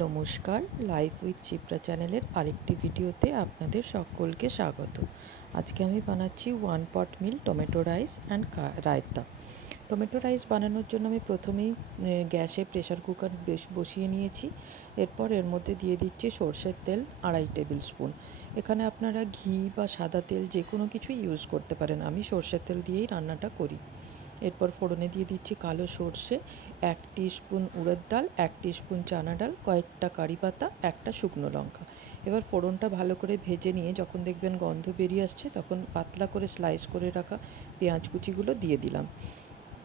নমস্কার, life with চিপরা চ্যানেলের আরেকটি ভিডিওতে আপনাদের সকলকে স্বাগত। আজকে আমি বানাচ্ছি 1 pot meal tomato rice and raita. Tomato rice বানানোর জন্য আমি প্রথমেই গ্যাসে প্রেশার কুকার বসিয়ে নিয়েছি। এরপর এর মধ্যে দিয়ে দিচ্ছি সর্ষের তেল 2.5 টেবিল স্পুন। এখানে আপনারা ঘি বা সাদা তেল যে কোনো কিছুই ইউজ করতে পারেন, আমি সর্ষের তেল দিয়েই রান্নাটা করি। এরপর ফোড়নে দিয়ে দিচ্ছি কালো সর্ষে, 1 টিস্পুন উড়ের ডাল, 1 টিস্পুন চানা ডাল, কয়েকটা কারি পাতা, একটা শুকনো লঙ্কা। এবার ফোড়নটা ভালো করে ভেজে নিয়ে যখন দেখবেন গন্ধ বেরিয়ে আসছে, তখন পাতলা করে স্লাইস করে রাখা পেঁয়াজ কুচিগুলো দিয়ে দিলাম।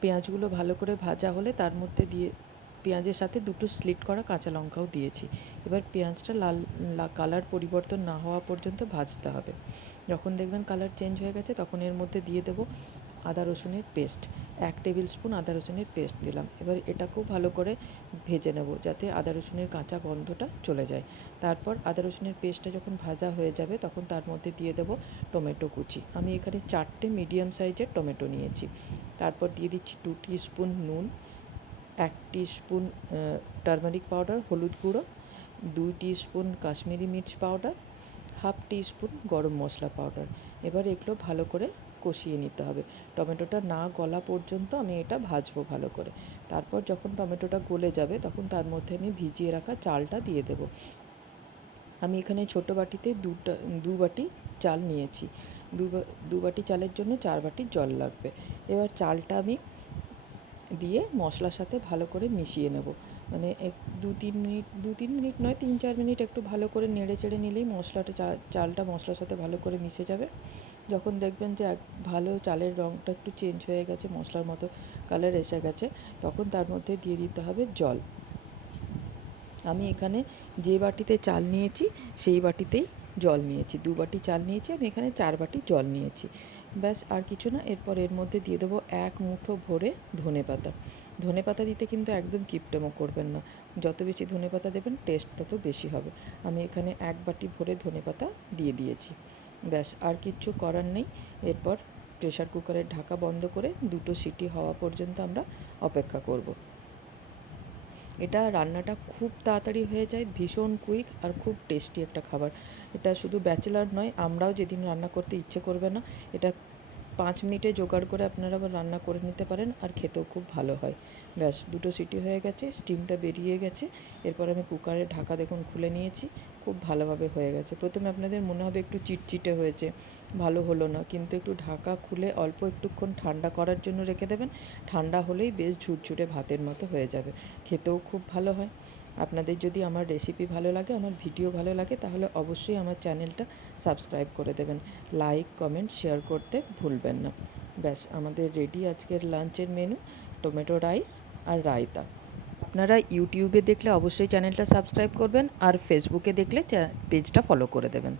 পেঁয়াজগুলো ভালো করে ভাজা হলে তার মধ্যে দিয়ে পেঁয়াজের সাথে 2টো স্লিট করা কাঁচা লঙ্কাও দিয়েছি। এবার পেঁয়াজটা লাল কালার পরিবর্তন না হওয়া পর্যন্ত ভাজতে হবে। যখন দেখবেন কালার চেঞ্জ হয়ে গেছে, তখন এর মধ্যে দিয়ে দেবো আদা রসুনের পেস্ট। 1 টেবিল স্পুন আদা রসুনের পেস্ট দিলাম। এবার এটাকেও ভালো করে ভেজে নেব, যাতে আদা রসুনের কাঁচা গন্ধটা চলে যায়। তারপর আদা রসুনের পেস্টটা যখন ভাজা হয়ে যাবে, তখন তার মধ্যে দিয়ে দেবো টমেটো কুচি। আমি এখানে 4টে মিডিয়াম সাইজের টমেটো নিয়েছি। তারপর দিয়ে দিচ্ছি 2 টিস্পুন নুন, 1 টিস্পুন টারমারিক পাউডার হলুদ গুঁড়ো, 2 টিস্পুন কাশ্মীরি মির্চ পাউডার, 1/2 টিস্পুন গরম মশলা পাউডার। এবার এগুলো ভালো করে কষিয়ে নিতে হবে। টমেটোটা না গলা পর্যন্ত আমি এটা ভাজবো ভালো করে। তারপর যখন টমেটোটা গলে যাবে, তখন তার মধ্যে আমি ভিজিয়ে রাখা চালটা দিয়ে দেবো। আমি এখানে ছোটো বাটিতে 2 বাটি চাল নিয়েছি। 2 বাটি চালের জন্য 4 বাটি জল লাগবে। এবার চালটা আমি দিয়ে মশলার সাথে ভালো করে মিশিয়ে নেব। মানে 2-3 মিনিট নয়, 3-4 মিনিট একটু ভালো করে নেড়ে চেড়ে নিলেই মশলাটা চালটা মশলার সাথে ভালো করে মিশে যাবে। যখন দেখবেন যে ভালো চালের রঙটা একটু চেঞ্জ হয়ে গেছে, মশলার মতো কালার এসে গেছে, তখন তার মধ্যে দিয়ে দিতে হবে জল। আমি এখানে যে বাটিতে চাল নিয়েছি সেই বাটিতেই জল নিয়েছি। 2 বাটি চাল নিয়েছি, আমি এখানে 4 বাটি জল নিয়েছি। ব্যাস, আর কিছু না। এরপর এর মধ্যে দিয়ে দেবো 1 মুঠো ভরে ধনেপাতা। ধনেপাতা দিতে কিন্তু একদম কিপটেমো করবেন না, যত বেশি ধনেপাতা দেবেন টেস্ট তত বেশি হবে। আমি এখানে 1 বাটি ভরে ধনেপাতা দিয়ে দিয়েছি। ব্যাস, আর কিচ্ছু করার নেই। এরপর প্রেশার কুকারের ঢাকা বন্ধ করে 2টো সিটি হওয়া পর্যন্ত আমরা অপেক্ষা করব। এটা রান্নাটা খুব তাড়াতাড়ি হয়ে যায়, ভীষণ কুইক আর খুব টেস্টি একটা খাবার। এটা শুধু ব্যাচেলার নয়, আমরাও যেদিন রান্না করতে ইচ্ছে করবে না, এটা 5 মিনিটে জোগাড় করে আপনারা আবার রান্না করে নিতে পারেন, আর খেতেও খুব ভালো হয়। ব্যাস, 2টো সিটি হয়ে গেছে, স্টিমটা বেরিয়ে গেছে। এরপর আমি কুকারের ঢাকা দেখুন খুলে নিয়েছি। খুব ভালোভাবে হয়ে গেছে। প্রথমে আপনাদের মনে হবে একটু চিটচিটে হয়েছে, ভালো হলো না, কিন্তু একটু ঢাকা খুলে অল্প একটুক্ষণ ঠান্ডা করার জন্য রেখে দেবেন। ঠান্ডা হলেই বেশ ঝুরঝুরে ভাতের মতো হয়ে যাবে, খেতেও খুব ভালো হয়। আপনাদের যদি আমার রেসিপি ভালো লাগে, আমার ভিডিও ভালো লাগে, তাহলে অবশ্যই আমার চ্যানেলটা সাবস্ক্রাইব করে দেবেন। লাইক, কমেন্ট, শেয়ার করতে ভুলবেন না। ব্যাস, আমাদের রেডি আজকের লাঞ্চের মেনু, টমেটো রাইস আর রায়তা। আপনারা ইউটিউবে দেখলে অবশ্যই চ্যানেলটা সাবস্ক্রাইব করবেন, আর ফেসবুকে দেখলে পেজটা ফলো করে দেবেন।